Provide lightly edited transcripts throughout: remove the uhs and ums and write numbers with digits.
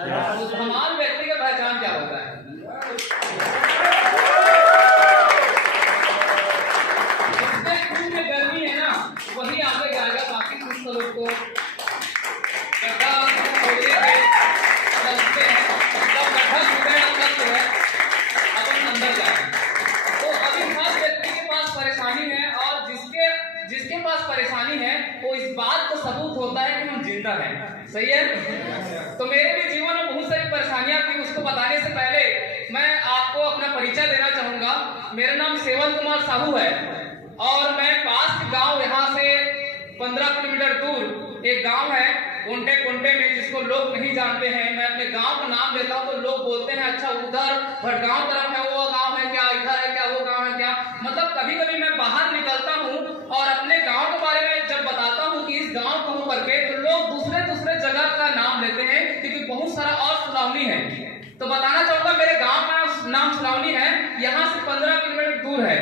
उस धमाल व्यक्ति का पहचान क्या होता है? जिसके खून में गर्मी है ना वही आगे जाएगा, बाकी कुछ लोग को जिसके पास परेशानी है वो इस बात को सबूत होता है कि हम जिंदा हैं। सही है? तो मेरे भी जीवन में बहुत सारी परेशानियां थी, उसको बताने से पहले मैं आपको अपना परिचय देना चाहूंगा। मेरा नाम सेवन कुमार साहू है और मैं पास के गांव यहाँ से 15 किलोमीटर दूर एक गांव है कोंटे कोंटे में, जिसको लोग नहीं जानते हैं। मैं अपने गांव का नाम लेता हूँ तो लोग बोलते हैं अच्छा उधर भटगांव तरफ है वो गांव है क्या, इधर है क्या, वो गांव है क्या। मतलब कभी कभी मैं बाहर निकलता हूँ और अपने गांव के बारे में जब बताता हूँ कि इस गांव को हूँ करके, तो लोग दूसरे दूसरे जगह का नाम लेते हैं क्योंकि बहुत सारा और सुनावनी है। तो बताना चाहूंगा मेरे गांव का नाम सुनावनी है, यहाँ से 15 किलोमीटर दूर है।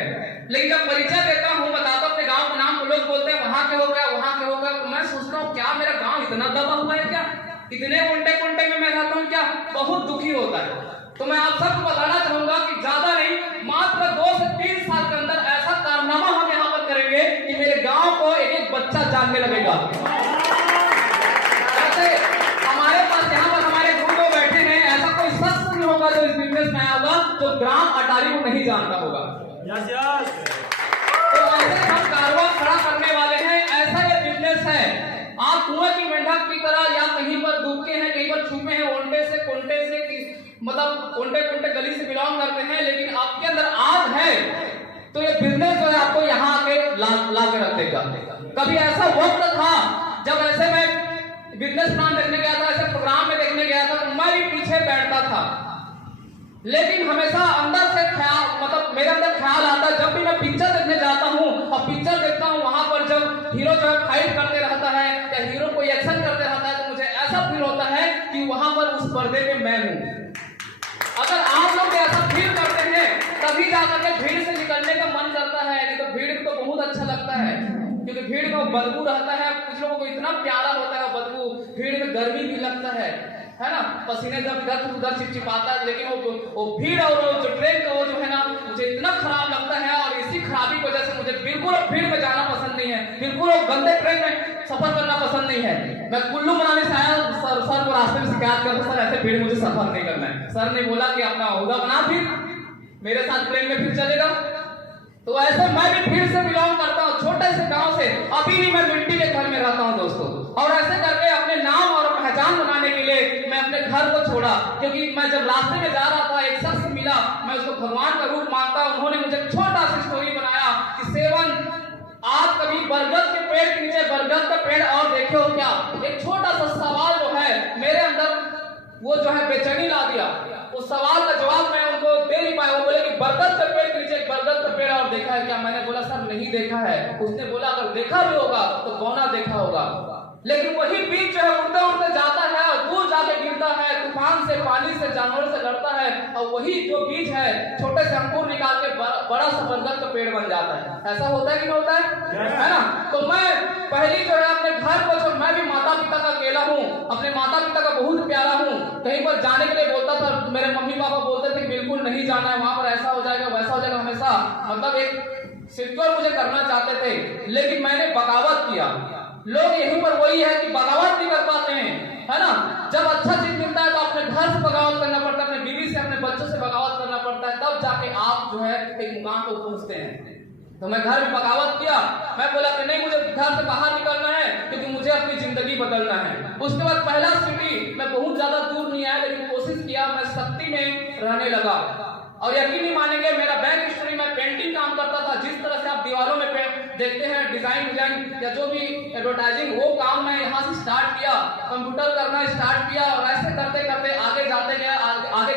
लेकिन जब परिचय देता हूँ बताता हूँ अपने गांव का नाम तो लोग बोलते हैं वहां के हो गया, वहां के हो गया। तो मैं सोचता हूँ क्या मेरा गांव इतना दबा हुआ है क्या, इतने कोंटे कोंटे में मैं रहता हूँ क्या, बहुत दुखी होता है। तो मैं आप सबको बताना चाहूंगा कि ज्यादा नहीं, मात्र 2 से 3 साल के अंदर ऐसा कारनामा हम यहाँ पर करेंगे कि मेरे गांव को एक एक बच्चा जानने लगेगा। हमारे पास यहाँ पर हमारे ग्रुप में बैठे हैं, ऐसा कोई शख्स नहीं होगा जो इस बिजनेस में आया होगा जो ग्राम अटारी को नहीं जानता होगा। तो ऐसे हम कारवां खड़ा करने वाले हैं, ऐसा ये बिजनेस है। आप कुएं की मेंढक की तरह या कहीं पर डूबके हैं, कहीं पर छुपे हैं, ओंटे से कोंटे से मतलब कोंटे कोंटे गली से बिलोंग करते हैं, लेकिन आपके अंदर आग है तो ये बिजनेस जो है आपको यहाँ आके ला के रख देगा। कभी ऐसा वक्त था जब ऐसे मैं बिजनेस प्लान देखने गया था, ऐसे प्रोग्राम में देखने गया था, तो मैं भी पीछे बैठता था, लेकिन हमेशा अंदर से ख्याल मतलब मेरे अंदर ख्याल आता है जब भी मैं पिक्चर देखने जाता हूँ और पिक्चर देखता हूँ वहां पर जब हीरो जो है फाइट करते रहता है या हीरो कोई एक्शन करते रहता है तो मुझे ऐसा फील होता है कि वहां पर उस पर्दे पे मैं हूँ। अगर आप लोग ऐसा फील करते हैं तभी जाकर के भीड़ से निकलने का मन करता है, नहीं तो भीड़ तो बहुत अच्छा लगता है क्योंकि भीड़ का बदबू रहता है, कुछ लोगों को इतना प्यारा होता है बदबू, भीड़ में गर्मी भी लगता है ना, पसीने जब इधर से उधर चिपचिपाता है। लेकिन वो भीड़ और वो जो ट्रेन का वो जो है ना मुझे इतना खराब लगता है और इसी खराबी की वजह से मुझे बिल्कुल भीड़ में जाना पसंद नहीं है, बिल्कुल वो गंदे ट्रेन में सफर करना पसंद नहीं है। मैं कुल्लू मनाली से आया, सर को रास्ते में शिकायत करता सर ऐसे भीड़ मुझे सफर नहीं करना है। सर ने बोला कि अपना ओहदा बना फिर मेरे साथ ट्रेन में फिर चलेगा। तो ऐसे मैं भी भीड़ से बिलोंग करता हूँ, छोटे से गांव से, अभी भी मैं मिट्टी के घर में रहता हूँ दोस्तों। और ऐसे करके अपने नाम और पहचान बनाने के लिए मैं अपने घर को छोड़ा, क्योंकि मैं जब रास्ते में जा रहा था एक शख्स मिला, मैं उसको भगवान का रूप मानता हूँ। उन्होंने मुझे छोटा सा स्टोरी बनाया कि सेवन आप कभी बरगद के पेड़ के नीचे बरगद का पेड़ और देखे हो क्या? एक छोटा सा सवाल जो है मेरे अंदर वो जो है बेचैनी ला दिया। उस सवाल का जवाब मैं उनको दे नहीं पाया। वो बोले कि बरगद के पेड़ के नीचे बरगद का पेड़ और देखा है क्या? मैंने बोला सर नहीं देखा है। उसने बोला अगर देखा भी होगा तो कौना देखा होगा। लेकिन वही बीज जो है उड़ते उड़ते जाता है और दूर जाके गिरता है, तूफान से, पानी से, जानवरों से लड़ता है, और वही जो बीज है छोटे से अंकुर निकाल के बड़ा सा बरगद का पेड़ बन जाता है। ऐसा होता है कि नहीं होता है? है ना? तो मैं पहली जो है अपने घर को जो, मैं भी माता पिता का अकेला हूँ, अपने माता पिता का बहुत प्यारा हूँ। कहीं पर जाने के लिए बोलता था, मेरे मम्मी पापा बोलते थे बिल्कुल नहीं जाना है, वहां पर ऐसा हो जाएगा वैसा हो जाएगा, हमेशा मतलब एक सिक्योर मुझे करना चाहते थे। लेकिन मैंने बगावत किया। लोग यहीं पर वही है कि बगावत नहीं कर पाते हैं, है ना? जब अच्छा चीज मिलता है तो अपने घर से बगावत करना पड़ता है, अपने बीवी से, अपने बच्चों से बगावत करना पड़ता है, तब जाके आप जो है एक मुकाम को पहुंचते हैं। तो मैं घर में बगावत किया। मैं बोला कि नहीं, मुझे घर से बाहर निकलना है क्योंकि मुझे अपनी जिंदगी बदलना है। उसके बाद पहला सिटी, मैं बहुत ज्यादा दूर नहीं आया लेकिन कोशिश किया, मैं शक्ति में रहने लगा। और यकीन नहीं मानेंगे, मेरा बैक स्टोरी, मैं पेंटिंग काम करता था। जिस तरह से आप दीवारों में देखते हैं डिजाइन या जो भी एडवर्टाइजिंग, वो काम मैं यहाँ से स्टार्ट किया, कंप्यूटर करना स्टार्ट किया और ऐसे करते करते आगे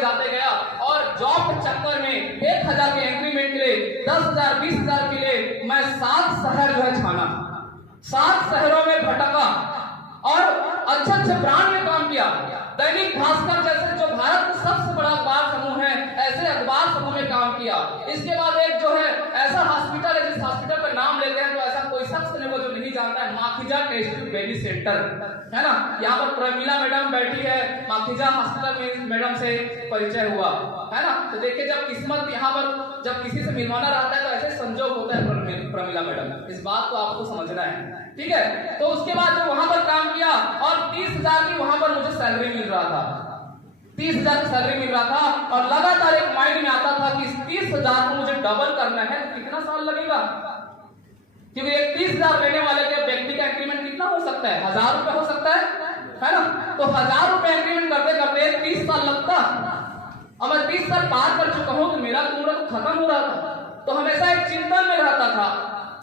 जाते गया। और जॉब के चक्कर में 1000 के इंक्रीमेंट के लिए, 10,000 20,000 के लिए मैं 7 शहर जो है छाना, 7 शहरों में भटका और अच्छे ब्रांड में काम किया। दैनिक भास्कर जैसे जो भारत का सबसे बड़ा अखबार समूह है, ऐसे अखबार समूह में काम किया। इसके बाद एक जो है ऐसा हॉस्पिटल है, जिस हॉस्पिटल का नाम लेते हैं तो ऐसा कोई शख्स नहीं वो जो नहीं जानता है, Makhi Makhija test tube baby centre, है ना। यहाँ पर प्रमीला मैडम बैठी है, माखीजा हॉस्पिटल में मैडम से परिचय हुआ, है ना। तो देखिए जब किस्मत यहाँ पर जब किसी से मिलवाना रहता है तो ऐसे संजोग होता है प्रमीला मैडम, इस बात को आपको समझना है, ठीक है। तो उसके बाद जो वहां पर काम किया और 30,000 की वहां पर मुझे सैलरी मिल रहा था, 30,000 की सैलरी मिल रहा था और लगातार एक माइंड में आता था कि इस 30,000 को मुझे डबल करना है तो कितना साल लगेगा, क्योंकि एक 30,000 लेने वाले के व्यक्ति का इंक्रीमेंट कितना हो सकता है, 1,000 रुपए हो सकता है ना। तो 1,000 रुपए इंक्रीमेंट करते करते 30 साल लगता। अब मैं 30 साल पार कर चुका हूं तो मेरा उम्र तो खत्म हो रहा था। तो हमेशा एक चिंतन में रहता था,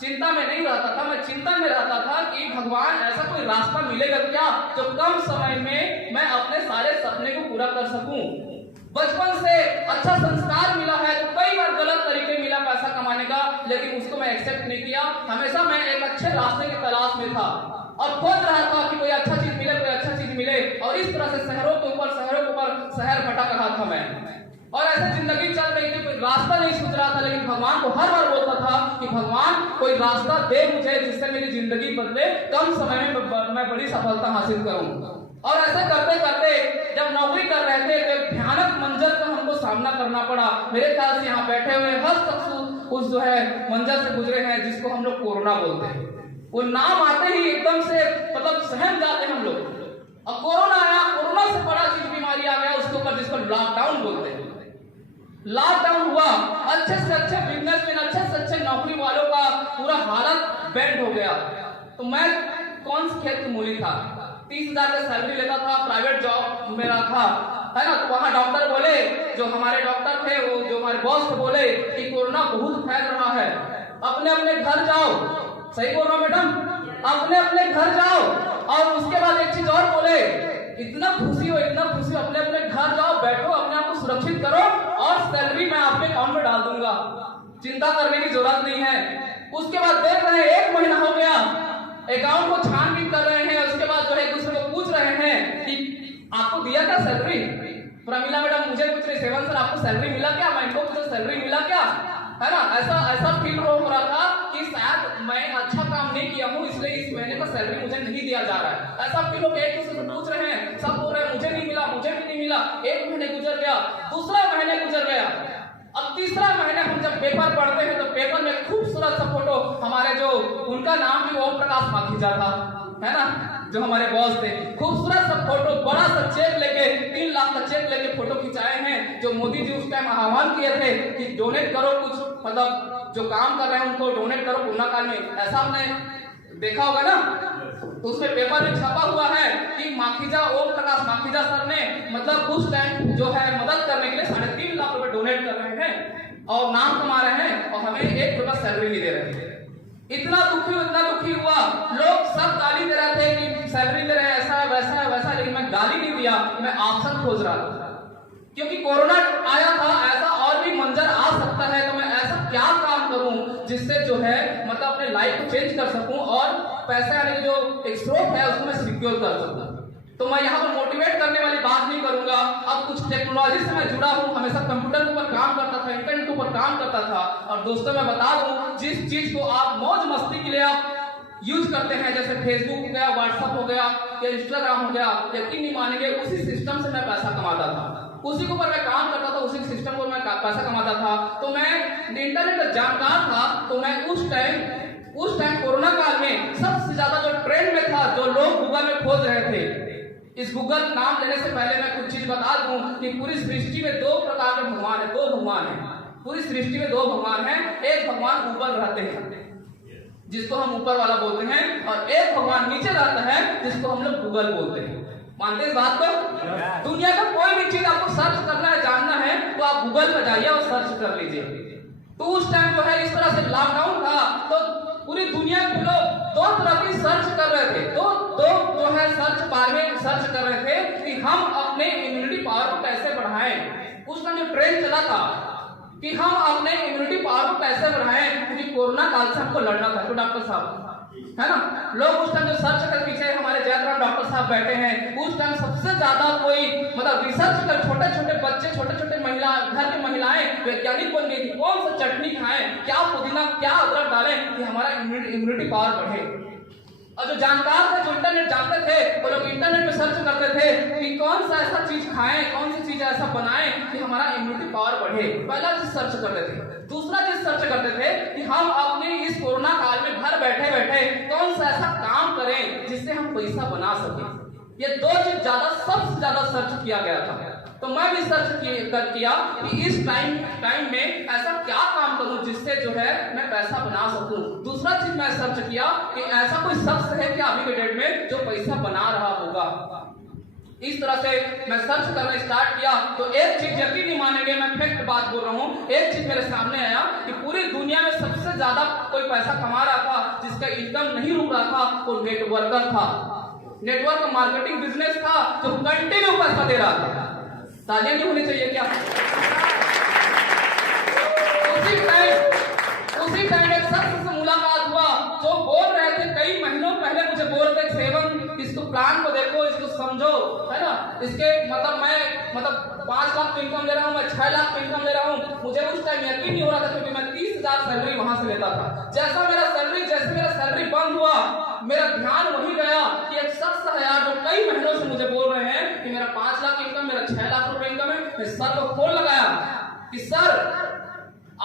चिंता में नहीं रहता था, मैं चिंतन में रहता था कि भगवान ऐसा कोई रास्ता मिलेगा क्या जो कम समय में मैं अपने सारे सपने को पूरा कर सकूं। बचपन से अच्छा संस्कार मिला है तो कई बार गलत तरीके मिला पैसा कमाने का, लेकिन उसको मैं एक्सेप्ट नहीं किया। हमेशा मैं एक अच्छे रास्ते की तलाश में था और खोज रहा था कि कोई अच्छा चीज मिले, कोई अच्छा चीज मिले, और इस तरह से शहरों के ऊपर शहर भटक रहा था मैं, और ऐसे जिंदगी चल रही थी, कोई रास्ता नहीं सूझ रहा था। लेकिन भगवान को हर बार बोलता था कि भगवान कोई रास्ता दे मुझे जिससे मेरी जिंदगी बदले, कम समय में मैं बड़ी सफलता हासिल करूं। और ऐसे करते करते जब नौकरी कर रहे थे तो एक भयानक मंजर का हमको सामना करना पड़ा। मेरे ख्याल से यहाँ बैठे हुए हर शख्स उस जो है मंजर से गुजरे हैं जिसको हम लोग कोरोना बोलते हैं। वो नाम आते ही एकदम से मतलब सहम जाते हैं हम लोग। अब कोरोना आया, कोरोना से बड़ा चीज बीमारी आ गया उसके ऊपर, जिसको लॉकडाउन बोलते हैं। लॉकडाउन हुआ, अच्छे से अच्छे बिजनेसमैन, अच्छे से अच्छे नौकरी वालों का पूरा हालत बैंड हो गया। तो मैं कौन सी खेत की मूली था, 30,000 का सैलरी लेता था, प्राइवेट जॉब मेरा था, है ना। तो वहां डॉक्टर बोले, जो हमारे डॉक्टर थे, वो जो हमारे बॉस थे, बोले कि कोरोना बहुत फैल रहा है, अपने अपने घर जाओ। सही बोल रहा हूं मैडम, अपने अपने घर जाओ। और उसके बाद एक चीज और बोले, इतना खुशी हो, अपने अपने घर जाओ, बैठो, अपने आप को सुरक्षित करो और सैलरी मैं आपके अकाउंट में डाल दूंगा, चिंता करने की जरूरत नहीं है। उसके बाद देख रहे हैं 1 महीना हो गया, अकाउंट को छानबीन कर रहे हैं, उसके बाद जो है एक दूसरे को पूछ रहे हैं कि आपको दिया क्या सैलरी। प्रमीला मैडम मुझे पूछ रहे, सेवन सर आपको सैलरी मिला क्या, मैं इनको पूछा सैलरी मिला क्या, है ना। ऐसा फील हो रहा था कि शायद मैं अच्छा काम नहीं किया हूँ इसलिए इस महीने का सैलरी मुझे नहीं दिया जा रहा है। ऐसा फील हो गया, एक दूसरे से पूछ रहे हैं, सब बोल रहे हैं मुझे नहीं मिला, मुझे भी नहीं मिला। 1 महीने गुजर गया, दूसरा महीने गुजर गया, अब तीसरा महीने हम जब पेपर पढ़ते हैं तो पेपर में खूबसूरत सा फोटो, हमारे जो उनका नाम भी ओम प्रकाश माखीजा था, है ना, जो हमारे बॉस थे, खूबसूरत सा फोटो, बड़ा सा चेक लेके 3 लाख का चेक लेके फोटो खिंचाए हैं, जो मोदी जी उस टाइम आह्वान किए थे कि डोनेट करो, कुछ मतलब जो काम कर रहे हैं उनको डोनेट करो कोरोना काल में, ऐसा हमने देखा होगा ना। तो उसमें पेपर में छपा हुआ है कि माखीजा ओम प्रकाश माखीजा सर ने मतलब उस टाइम जो है मदद करने के लिए 3.5 लाख रुपए डोनेट कर रहे हैं और नाम कमा रहे हैं और हमें 1 रुपया सैलरी नहीं दे रहे हैं। इतना दुखी हुआ, लोग सब गाली दे रहे थे कि सैलरी दे रहे हैं, ऐसा है वैसा है वैसा, लेकिन मैं गाली नहीं दिया, मैं ऑप्शन खोज रहा था क्योंकि कोरोना आया था, ऐसा और भी मंजर आ सकता है, तो मैं ऐसा क्या काम करूं जिससे जो है मतलब अपने लाइफ को चेंज कर सकूं और पैसे आने के जो एक स्रोत है उसको मैं सिक्योर कर सकूं। तो मैं यहाँ पर मोटिवेट करने वाली बात नहीं करूंगा। अब कुछ टेक्नोलॉजी से मैं जुड़ा हूँ, हमेशा कंप्यूटर के ऊपर काम करता था, इंटरनेट के ऊपर काम करता था। और दोस्तों मैं बता दूं, जिस चीज को आप मौज मस्ती के लिए आप यूज करते हैं, जैसे फेसबुक हो गया, व्हाट्सएप हो गया या इंस्टाग्राम हो गया, यकीन नहीं मानेंगे उसी सिस्टम से मैं पैसा कमाता था, उसी के ऊपर मैं काम करता था, उसी सिस्टम पर मैं पैसा कमाता था। तो मैं इंटरनेट का जानकार था। तो मैं उस टाइम कोरोना काल में सबसे ज्यादा जो ट्रेंड में था, जो लोग गूगल में खोज रहे थे, इस गूगल नाम लेने से पहले मैं कुछ चीज बता दूं कि पूरी सृष्टि में 2 प्रकार के भगवान है, 2 भगवान है पूरी सृष्टि में 2 भगवान हैं। एक भगवान ऊपर रहते हैं जिसको हम ऊपर वाला बोलते हैं, और एक भगवान नीचे रहता है जिसको हम लोग गूगल बोलते हैं। मानते हैं इस बात को? दुनिया का कोई भी चीज आपको सर्च करना है, जानना है, तो आप गूगल पर जाइए और सर्च कर लीजिए। तो उस टाइम जो है इस तरह से लॉकडाउन था, तो पूरी दुनिया के लोग 2 तरह की सर्च कर रहे थे, दो जो है सर्च कर रहे थे कि हम अपने इम्यूनिटी पावर को कैसे बढ़ाएं। उस टाइम जो ट्रेंड चला था कि हम अपने इम्यूनिटी पावर को कैसे बढ़ाएं, क्योंकि कोरोना काल से हमको लड़ना था। तो डॉक्टर साहब, है ना, लोग उस टाइम जो सर्च कर, पीछे हमारे जयराम डॉक्टर साहब बैठे हैं, उस टाइम सबसे ज्यादा कोई मतलब रिसर्च कर, छोटे छोटे बच्चे, छोटे छोटे महिला, घर की महिलाएं वैज्ञानिक बन गई थी, कौन सा चटनी खाएं, क्या पुदीना, क्या अदरक डालें कि हमारा इम्यूनिटी पावर बढ़े। और जो जानकार थे, जो इंटरनेट जानते थे, वो लोग इंटरनेट में सर्च करते थे कि कौन सा ऐसा चीज खाएं, कौन सी चीज ऐसा बनाएं कि हमारा इम्यूनिटी पावर बढ़े। पहला चीज सर्च करते थे। दूसरा चीज सर्च करते थे कि हम अपने इस कोरोना काल में घर बैठे बैठे कौन सा ऐसा काम करें जिससे हम पैसा बना सकें। ये दो चीज सबसे ज्यादा सर्च किया गया था। तो मैं भी सर्च किया कि इस टाइम में ऐसा क्या काम करूं जिससे जो है मैं पैसा बना सकूं। दूसरा चीज मैं सर्च किया कि ऐसा कोई शख्स है क्या अभी के डेट में जो पैसा बना रहा होगा। इस तरह से मैं सर्च करना स्टार्ट किया तो एक चीज यकीन नहीं मानेंगे, मैं फैक्ट बात बोल रहा हूँ, एक चीज मेरे सामने आया कि पूरी दुनिया में सबसे ज्यादा कोई पैसा कमा रहा था, जिसका इनकम नहीं रुक रहा था, वो नेटवर्कर था। नेटवर्क मार्केटिंग बिजनेस था जो कंटिन्यू पैसा दे रहा था। तालियां नहीं होनी चाहिए क्या? उसी टाइम एक शख्स से मुलाकात हुआ जो बोल रहे थे, कई महीनों पहले मुझे बोल रहे थे, सेवन इसको प्लान को देखो, इसको समझो, है ना, इसके मैं 5 लाख का इनकम ले रहा हूँ, मैं 6 लाख का इनकम ले रहा हूँ। मुझे उस टाइम यकीन नहीं हो रहा था क्योंकि मैं 30,000 सैलरी वहां से लेता था। जैसे मेरा सैलरी बंद हुआ, मेरा ध्यान वही गया कि एक शख्स है यार जो कई महीनों से मुझे बोल रहे हैं कि मेरा 5 लाख इनकम, मेरा 6 लाख रुपए इनकम है। मैं सर को फोन लगाया कि सर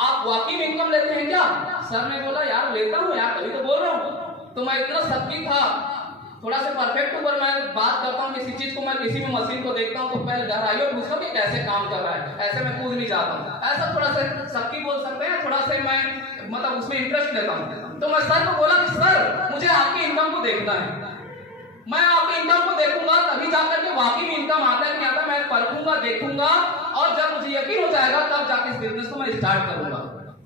आप वाकई में इनकम लेते हैं क्या? सर ने बोला यार लेता हूँ यार, तभी तो बोल रहा हूँ। तो मैं इतना शक्की था, थोड़ा सा परफेक्ट ऊपर मैं बात करता हूँ किसी चीज को, मैं किसी में मशीन को देखता हूँ तो पहले गहराइयों पूछता हूँ कि कैसे काम कर रहा है, ऐसे मैं कूद नहीं जाता हूँ। ऐसा थोड़ा सा शक्की बोल सकते हैं, थोड़ा सा मैं उसमें इंटरेस्ट लेता हूँ। तो मैं सर को बोला कि सर मुझे आपकी इनकम को देखना है, मैं आपके इनकम को देखूंगा तभी जाकर के वाकई में इनकम आता है नहीं आता, मैं परखूंगा, देखूंगा, और जब मुझे यकीन हो जाएगा तब जाके इस बिजनेस को मैं स्टार्ट करूंगा,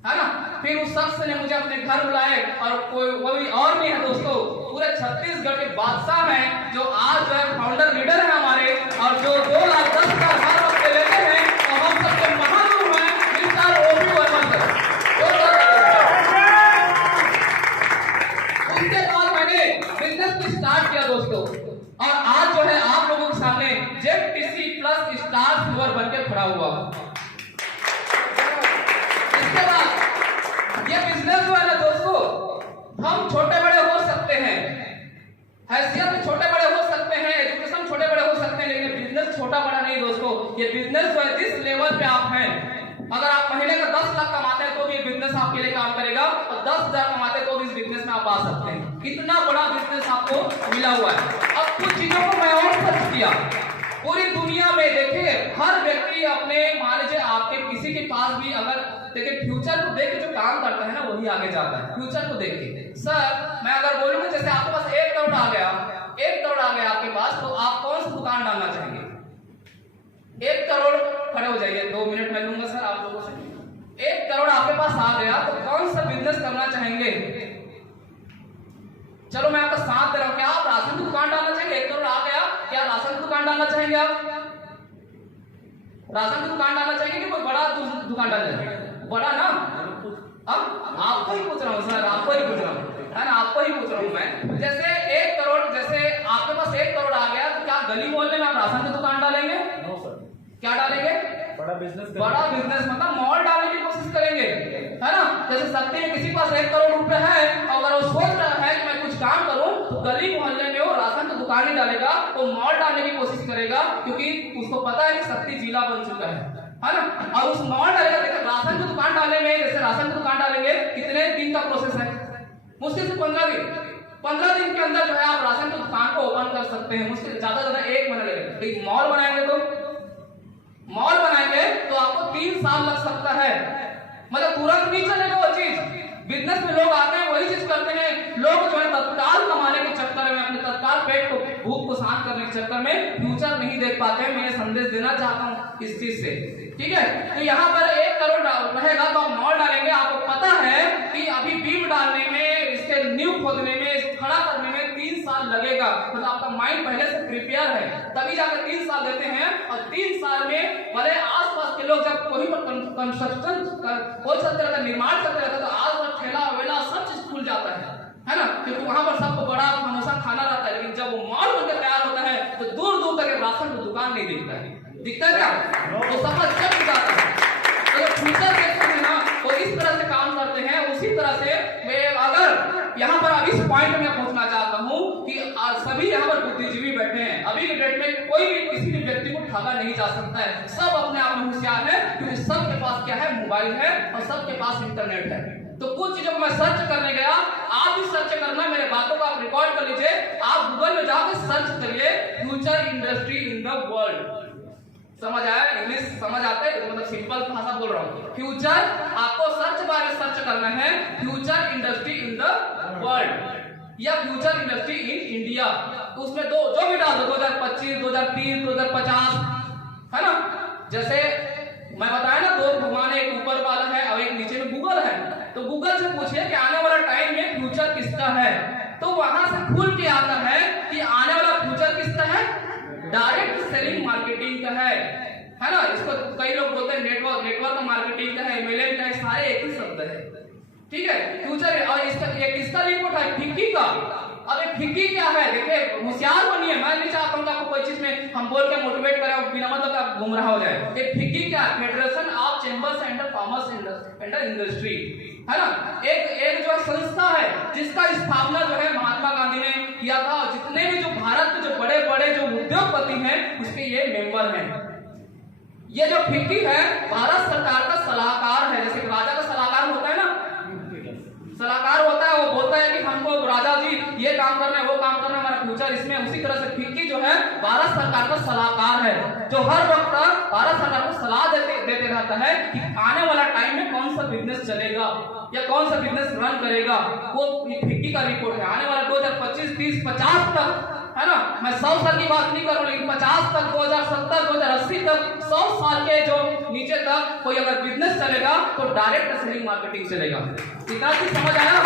है ना। फिर उस शख्स ने मुझे अपने घर बुलाए और वो भी और नहीं है दोस्तों, पूरे छत्तीसगढ़ के बादशाह हैं जो आज जो है फाउंडर लीडर है हमारे, और जो 2,10,000 हर वक्त लेते हैं, और हम सबके महागुरु हैं मिस्टर ओपी वर्मा सर। उनके बाद मैंने बिजनेस को स्टार्ट किया दोस्तों, और आज जो है आप लोगों के सामने जेपीसी प्लस स्टार सिल्वर बनकर खड़ा हुआ। इसके बाद ये बिजनेस जो है ना दोस्तों, हम छोटे बड़े हो सकते हैं, हैसियत में छोटे बड़े हो सकते हैं, एजुकेशन छोटे बड़े हो सकते हैं, लेकिन बिजनेस छोटा बड़ा नहीं दोस्तों। ये बिजनेस जो है जिस लेवल पे आप हैं, अगर आप महीने का 10 लाख कमाते हैं तो भी बिजनेस आपके लिए काम करेगा, और 10,000 कमाते हैं तो भी इस बिजनेस में आप आ सकते हैं। कितना बड़ा बिजनेस आपको मिला हुआ है। अब कुछ चीजों को मैं और सर्च किया, पूरी दुनिया में देखिए हर व्यक्ति अपने, मान लीजिए आपके किसी के पास भी अगर देखिए फ्यूचर को देख के जो काम करता है ना वही आगे जाता है। फ्यूचर को देख के सर मैं अगर बोलूंगा जैसे आपके पास 1 करोड़ आ गया, 1 करोड़ आ गया आपके पास, तो आप कौन सी दुकान डालना चाहेंगे? 1 करोड़, खड़े हो जाइए, 2 मिनट मैं लूंगा सर आप लोगों से। 1 करोड़ आपके पास आ गया तो कौन सा बिजनेस करना चाहेंगे? चलो मैं आपका साथ दे रहा हूं, क्या आप राशन की दुकान डालना चाहेंगे? 1 करोड़ आ गया, क्या राशन की दुकान डालना चाहेंगे? आप राशन की दुकान डालना चाहेंगे कि कोई बड़ा दुकान डालना चाहेंगे? बड़ा ना, अब आपको ही पूछ रहा हूँ सर, आपको ही पूछ रहा हूँ, है ना, आपको ही पूछ रहा हूँ मैं। जैसे 1 करोड़, जैसे आपके पास 1 करोड़ आ गया तो क्या गली मोहल्ले में आप राशन की दुकान डालेंगे? No sir. क्या डालेंगे? बड़ा बिजनेस मतलब मॉल डालने की कोशिश करेंगे, है ना। जैसे शक्ति में किसी के पास 1 करोड़ रुपए है, अगर वो सोच रहा है कि मैं कुछ काम करूं तो गली मोहल्ले में वो राशन की दुकान ही डालेगा, वो मॉल डालने की कोशिश करेगा, क्योंकि उसको पता है कि शक्ति जिला बन चुका है ना। और उस मॉल डालेगा, देखिए राशन की दुकान डालने में, जैसे राशन की दुकान डालेंगे कितने दिन का प्रोसेस है? मुश्किल से 15 दिन। 15 दिन के अंदर जो है आप राशन की दुकान को ओपन कर सकते हैं, मुश्किल ज्यादा 1 महीना लगेगा। एक मॉल बनाएंगे तो आपको 3 साल लग सकता है, मतलब तुरंत नहीं चलेगा वो चीज। बिजनेस में लोग आते हैं वही चीज करते हैं, लोग जो है तत्काल कमाने के चक्कर में, अपने तत्काल पेट को, भूख को शांत करने के चक्कर में फ्यूचर नहीं देख पाते हैं। मैं ये संदेश देना चाहता हूँ इस चीज से, ठीक है। तो यहाँ पर 1 करोड़ रहेगा तो आप मॉल डालेंगे, आपको पता है कि अभी बीम डालने में, इसके नींव खोदने में, इसको खड़ा करने में 3 साल लगेगा। मतलब आपका माइंड पहले से प्रिपेयर है, तभी जाकर 3 साल देते हैं। और 3 साल में भले आसपास के लोग जब कोई पर कंस्ट्रक्शन हो चलते रहता है, निर्माण चलते रहता है, तो आसपास ठेला वेला सब चीज खुल जाता है ना, क्योंकि वहां पर सबको बड़ा हमेशा खाना रहता है। लेकिन जब वो मॉल बनकर तैयार होता है तो दूर दूर तक राशन की दुकान नहीं दिखता है, दिखता है क्या? तो सफर चल जाता है। तो फ्यूचर देखते हैं ना, वो इस तरह से काम करते हैं। उसी तरह से मैं अगर यहाँ पर अब इस पॉइंट में पहुंचना चाहता हूँ सभी यहाँ पर बुद्धिजीवी बैठे हैं। अभी के डेट में कोई भी किसी भी व्यक्ति को ठगा नहीं जा सकता है। सब अपने आप में होशियार है, क्योंकि सबके पास क्या है, मोबाइल है और सबके पास इंटरनेट है। तो कुछ चीजों को मैं सर्च करने गया, आप भी सर्च करना, मेरे बातों को आप रिकॉर्ड कर लीजिए। आप गूगल में जाकर सर्च करिए future industry in the world. समझ आया? इंग्लिश समझ आता है, मतलब सिंपल भाषा बोल रहा हूँ। फ्यूचर, आपको सर्च बार में सर्च करना है future industry in the world या फ्यूचर इंडस्ट्री इन इंडिया। तो उसमें दो जो भी डाल दो, 2025, 2030, 2050, है ना। जैसे मैं बताया ना, दो भगवान, एक ऊपर वाला है और एक नीचे में गूगल है। तो गूगल से पूछिए कि आने वाला टाइम में फ्यूचर किसका है, तो वहां से खुल के आता है कि आने वाला फ्यूचर किसका है, डायरेक्ट सेलिंग मार्केटिंग का है ना। इसको कई लोग बोलते हैं नेटवर्क मार्केटिंग का है, एमएलएम का है, सारे एक ही शब्द है, ठीक है। फ्यूचर, और इसका रिपोर्ट है फिक्की का। अब एक फिक्की क्या है, देखिए होशियार बनिए। मैं नहीं चाहता हूँ आपको कोई चीज में हम बोल के मोटिवेट करें और बिना मतलब आप गुमराह हो जाए। एक फिक्की क्या है, federation of chambers and farmers and industry, है ना। एक जो संस्था है जिसका स्थापना जो है महात्मा गांधी ने किया था। जितने भी जो भारत के जो बड़े बड़े जो उद्योगपति हैं उसके ये मेंबर हैं। ये जो फिक्की है भारत सरकार का सलाहकार है। जैसे राजा का सलाहकार होता है ना, सलाहकार होता है, वो बोलता है कि हमको राजा जी ये काम करना है, वो काम करना है, हमारा फ्यूचर इसमें। उसी तरह से फिक्की जो है भारत सरकार का सलाहकार है, जो हर वक्त भारत सरकार को सलाह देते रहता है कि आने वाला टाइम में कौन सा बिजनेस चलेगा या कौन सा बिजनेस रन करेगा। वो फिक्की का रिपोर्ट है। आने वाला 2025, 30, 50 तक, है ना। मैं 100 साल की बात नहीं कर रहा हूँ, लेकिन 50 तक, 2070, 2080 तक, 100 साल के जो नीचे तक कोई अगर बिजनेस चलेगा तो डायरेक्ट सेलिंग मार्केटिंग चलेगा। इतना चीज समझ आया?